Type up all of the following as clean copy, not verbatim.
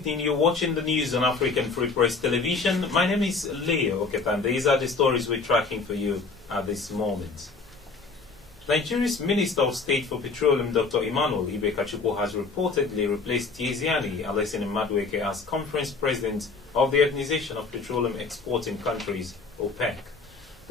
evening. You're watching the news on African Free Press Television. My name is Leo Oketan. These are the stories we're tracking for you at this moment. Nigeria's Minister of State for Petroleum, Dr. Emmanuel Ibekachukwu, has reportedly replaced Tazi Maduekwe as conference president of the Organization of Petroleum Exporting Countries, OPEC.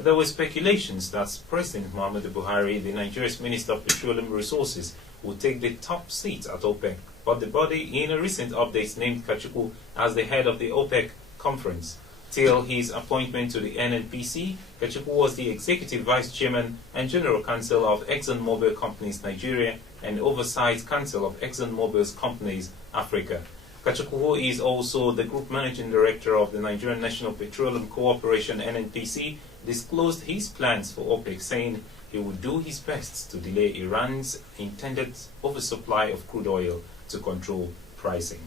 There were speculations that President Muhammadu Buhari, the Nigeria's Minister of Petroleum Resources, would take the top seat at OPEC, but the body in a recent update named Kachukwu as the head of the OPEC conference. Till his appointment to the NNPC, Kachukwu was the Executive Vice Chairman and General Counsel of ExxonMobil Companies Nigeria and Oversight Council of ExxonMobil's Companies Africa. Kachukwu is also the Group Managing Director of the Nigerian National Petroleum Corporation NNPC, disclosed his plans for OPEC, saying he would do his best to delay Iran's intended oversupply of crude oil to control pricing.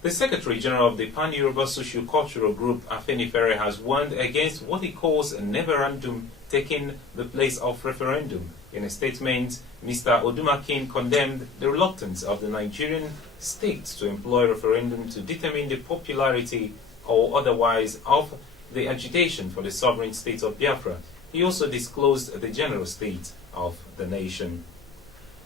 The Secretary General of the Pan-Yoruba Socio-Cultural Group, Afenifere, has warned against what he calls a neverandum taking the place of referendum. In a statement, Mr. Odumakin condemned the reluctance of the Nigerian state to employ referendum to determine the popularity or otherwise of the agitation for the sovereign state of Biafra. He also disclosed the general state of the nation.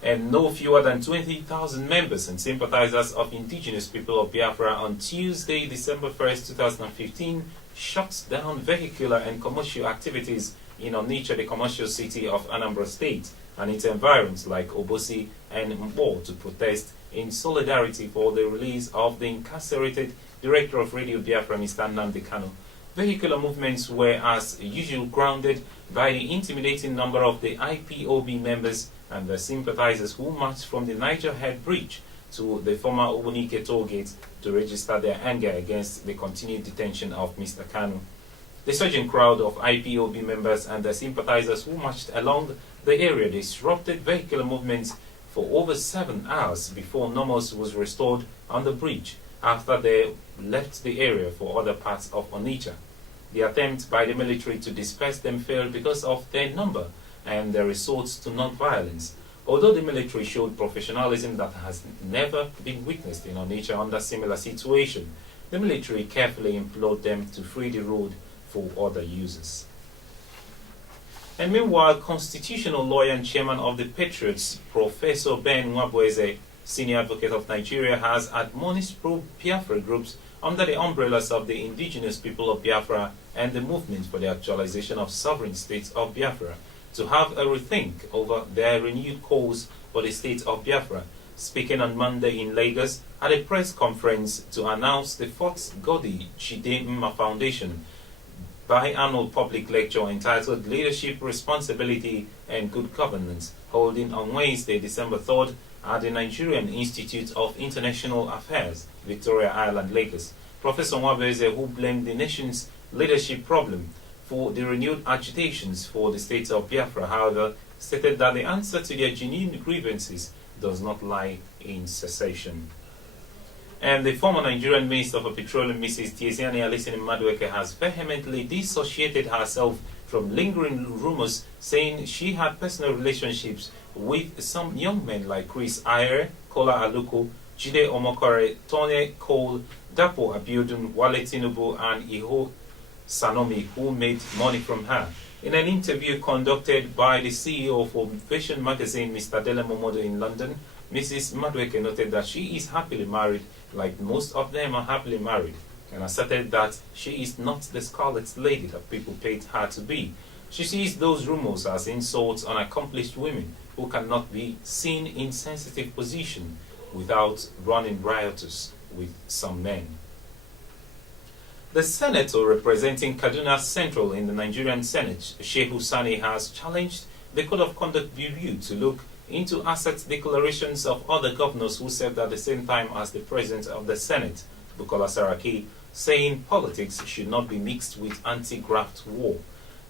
And no fewer than 20,000 members and sympathizers of indigenous people of Biafra on Tuesday, December 1st, 2015, shut down vehicular and commercial activities in Onitsha, the commercial city of Anambra State, and its environs like Obosi and Mbo, to protest in solidarity for the release of the incarcerated Director of Radio Biafra, Mr. Nnamdi Kanu. Vehicular movements were as usual grounded by the intimidating number of the IPOB members and the sympathizers who marched from the Niger Head Bridge to the former Obunike toll gate to register their anger against the continued detention of Mr. Kanu. The surging crowd of IPOB members and the sympathizers who marched along the area disrupted vehicular movements for over 7 hours before normalcy was restored on the bridge after they left the area for other parts of Onitsha. The attempt by the military to disperse them failed because of their number and their resort to non-violence. Although the military showed professionalism that has never been witnessed in Onitsha under similar situation, the military carefully implored them to free the road for other users. And meanwhile, constitutional lawyer and chairman of the Patriots, Professor Ben Nwabueze, senior advocate of Nigeria, has admonished pro-Biafra groups under the umbrellas of the indigenous people of Biafra and the movement for the actualization of sovereign states of Biafra to have a rethink over their renewed calls for the state of Biafra. Speaking on Monday in Lagos at a press conference to announce the 4th Godi Chidinma Foundation biannual public lecture entitled Leadership, Responsibility and Good Governance, holding on Wednesday, December 3rd at the Nigerian Institute of International Affairs, Victoria Island, Lagos. Professor Nwabueze, who blamed the nation's leadership problem for the renewed agitations for the state of Biafra, however, stated that the answer to their genuine grievances does not lie in cessation. And the former Nigerian Minister for Petroleum, Mrs. Tazi Maduekwe, has vehemently dissociated herself from lingering rumors saying she had personal relationships with some young men like Chris Ayre, Kola Aluko, Jide Omokore, Tony Cole, Dapo Abiodun, Wale Tinubu, and Iho Sanomi, who made money from her. In an interview conducted by the CEO of Vision magazine, Mr. Dele Momodo, in London, Mrs. Maduekwe noted that she is happily married, like most of them are happily married, and asserted that she is not the scarlet lady that people paid her to be. She sees those rumors as insults on accomplished women who cannot be seen in sensitive position without running riotous with some men. The senator representing Kaduna Central in the Nigerian Senate, Shaibu Sonny, has challenged the Code of Conduct Bureau to look into asset declarations of other governors who served at the same time as the President of the Senate, Bukola Saraki, saying politics should not be mixed with anti-graft war.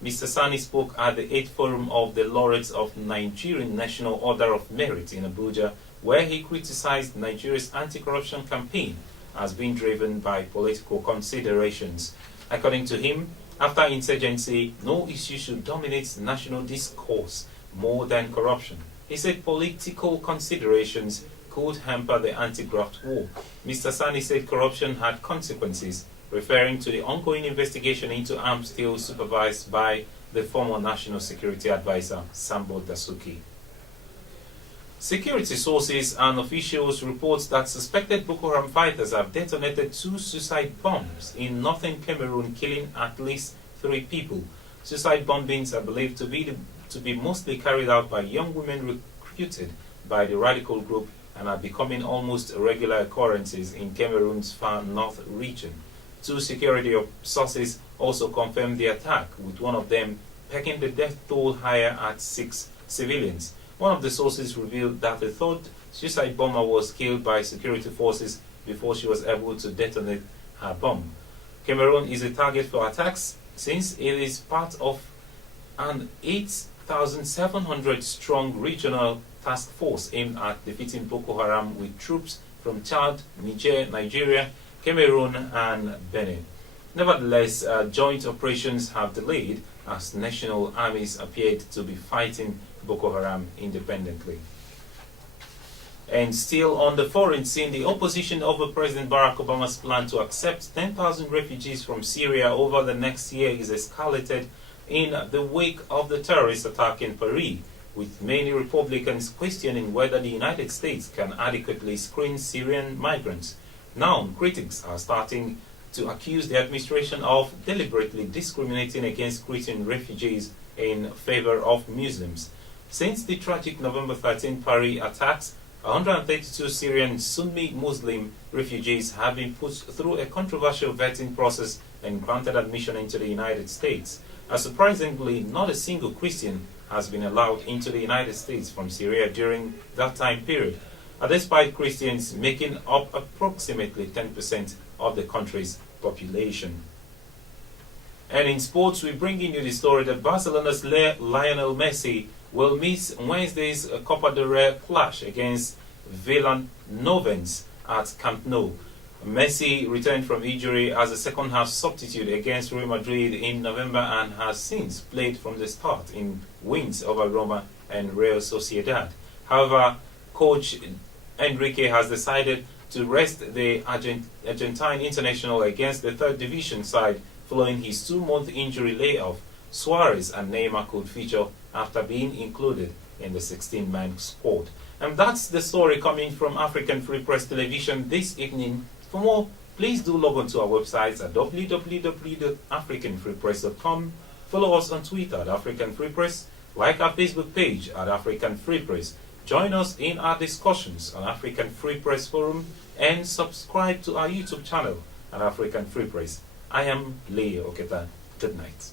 Mr. Sani spoke at the 8th Forum of the Laureates of Nigerian National Order of Merit in Abuja, where he criticized Nigeria's anti-corruption campaign as being driven by political considerations. According to him, after insurgency, no issue should dominate national discourse more than corruption. He said political considerations could hamper the anti-graft war. Mr. Sonny said corruption had consequences, referring to the ongoing investigation into arms deals supervised by the former National Security Advisor, Sambo Dasuki. Security sources and officials report that suspected Boko Haram fighters have detonated 2 suicide bombs in northern Cameroon, killing at least 3 people. Suicide bombings are believed to be mostly carried out by young women recruited by the radical group and are becoming almost regular occurrences in Cameroon's far north region. 2 security sources also confirmed the attack, with one of them pegging the death toll higher at 6 civilians. One of the sources revealed that the 3rd suicide bomber was killed by security forces before she was able to detonate her bomb. Cameroon is a target for attacks since it is part of an 8,700 strong regional task force aimed at defeating Boko Haram, with troops from Chad, Niger, Nigeria, Cameroon and Benin. Nevertheless, joint operations have delayed as national armies appeared to be fighting Boko Haram independently. And still on the foreign scene, the opposition over President Barack Obama's plan to accept 10,000 refugees from Syria over the next year is escalated in the wake of the terrorist attack in Paris, with many Republicans questioning whether the United States can adequately screen Syrian migrants. Now, critics are starting to accuse the administration of deliberately discriminating against Christian refugees in favor of Muslims. Since the tragic November 13 Paris attacks, 132 Syrian Sunni Muslim refugees have been put through a controversial vetting process and granted admission into the United States. Surprisingly, not a single Christian has been allowed into the United States from Syria during that time period, despite Christians making up approximately 10% of the country's population. And in sports, we bring in you the story that Barcelona's Lionel Messi will miss Wednesday's Copa del Rey clash against Villanovens at Camp Nou. Messi returned from injury as a second-half substitute against Real Madrid in November and has since played from the start in wins over Roma and Real Sociedad. However, coach Enrique has decided to rest the Argentine international against the 3rd division side following his 2-month injury layoff. Suarez and Neymar could feature after being included in the 16-man squad. And that's the story coming from African Free Press Television this evening. For more, please do log on to our website at www.africanfreepress.com. Follow us on Twitter at African Free Press. Like our Facebook page at African Free Press. Join us in our discussions on African Free Press Forum and subscribe to our YouTube channel at African Free Press. I am Leo Oketa. Good night.